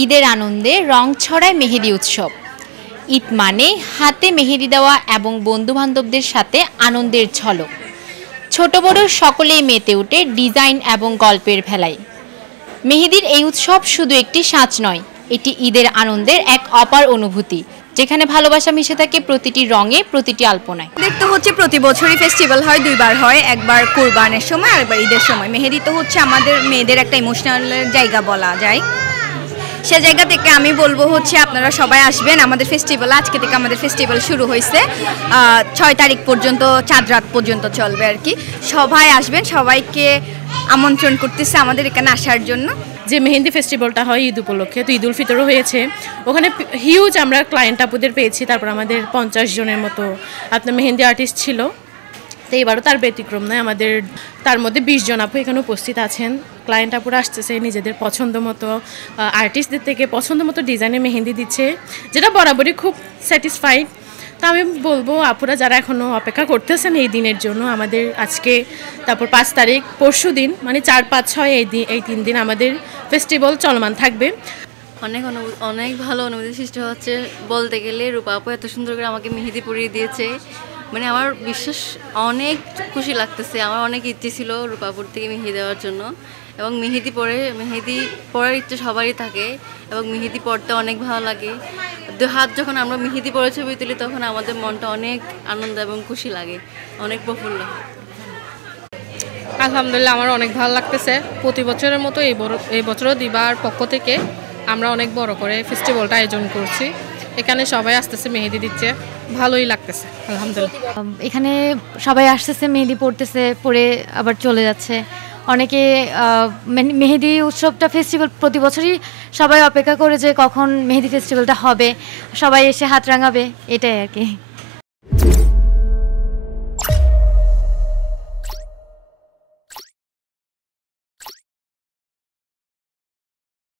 ঈদের আনন্দে রং ছড়ায় মেহেদি উৎসব। ঈদ মানে হাতে মেহেদি দেওয়া এবং বন্ধুবান্ধবদের সাথে আনন্দের ঝলক। ছোট বড় সকলেই মেতে ওঠে ডিজাইন এবং গল্পের ভেলায়। মেহেদির এই উৎসব শুধু একটি সাজ নয়, এটি ঈদের আনন্দের এক অপার অনুভূতি, যেখানে ভালোবাসা মিশে থাকে প্রতিটি রঙে, প্রতিটি আলপনায়। আমাদের তো হচ্ছে প্রতি বছরই ফেস্টিভ্যাল হয়, দুইবার হয়, একবার কুরবানের সময় আর একবার ঈদের সময়। মেহেদি তো হচ্ছে আমাদের মেয়েদের একটা ইমোশনাল জায়গা বলা যায়। সে জায়গা থেকে আমি বলবো হচ্ছে আপনারা সবাই আসবেন আমাদের ফেস্টিভ্যাল। আজকে থেকে আমাদের ফেস্টিভ্যাল শুরু হয়েছে, 6 তারিখ পর্যন্ত, চাঁদ রাত পর্যন্ত চলবে আর কি। সবাই আসবেন, সবাইকে আমন্ত্রণ করতেছে আমাদের এখানে আসার জন্য। যে মেহেন্দি ফেস্টিভ্যালটা হয় ঈদ উপলক্ষে, তো ঈদ উল ফিতরও হয়েছে, ওখানে হিউজ আমরা ক্লায়েন্ট আপুদের পেয়েছি। তারপর আমাদের 50 জনের মতো আপনার মেহেন্দি আর্টিস্ট ছিল। তো এবারও তার ব্যতিক্রম নয়, আমাদের তার মধ্যে 20 জন আপু এখানে উপস্থিত আছেন। ক্লায়েন্ট আপুরা আসতেছে, নিজেদের পছন্দ মতো আর্টিস্টদের থেকে পছন্দ মতো ডিজাইনের মেহেন্দি দিচ্ছে, যেটা বরাবরই খুব স্যাটিসফাইড। তা আমি বলবো আপুরা যারা এখনও অপেক্ষা করতেছেন এই দিনের জন্য, আমাদের আজকে, তারপর 5 তারিখ, পরশু দিন, মানে 4, 5, 6 এই 3 দিন আমাদের ফেস্টিভ্যাল চলমান থাকবে। অনেক ভালো অনুভূতি সৃষ্টি হচ্ছে বলতে গেলে। রূপা আপু এত সুন্দর করে আমাকে মেহেদি পরিয়ে দিয়েছে, মানে আমার বিশ্বাস অনেক খুশি লাগতেছে। আমার অনেক ইচ্ছে ছিল রূপা আপুর থেকে মেহেদি দেওয়ার জন্য, এবং মেহেদি পরার ইচ্ছে সবারই থাকে, এবং মেহেদি পরতে অনেক ভালো লাগে। হাত যখন আমরা মেহেদি পরে ছবি তুলি তখন আমাদের মনটা অনেক আনন্দ এবং খুশি লাগে, অনেক প্রফুল্ল। আলহামদুলিল্লাহ, আমার অনেক ভালো লাগতেছে। প্রতি বছরের মতো এই বছরও দিবার পক্ষ থেকে আমরা অনেক বড় করে ফেস্টিভ্যালটা আয়োজন করছি। এখানে সবাই আসতেছে, মেহেদি দিচ্ছে, ভালোই লাগতেছে আলহামদুলিল্লাহ। এখানে সবাই আসতেছে, মেহেদি পড়তেছে, পরে আবার চলে যাচ্ছে। অনেকে মেহেদি উৎসবটা ফেস্টিভ্যাল প্রতি বছরই সবাই অপেক্ষা করে যে কখন মেহেদি ফেস্টিভ্যালটা হবে, সবাই এসে হাত রাঙাবে, এটাই আর কি।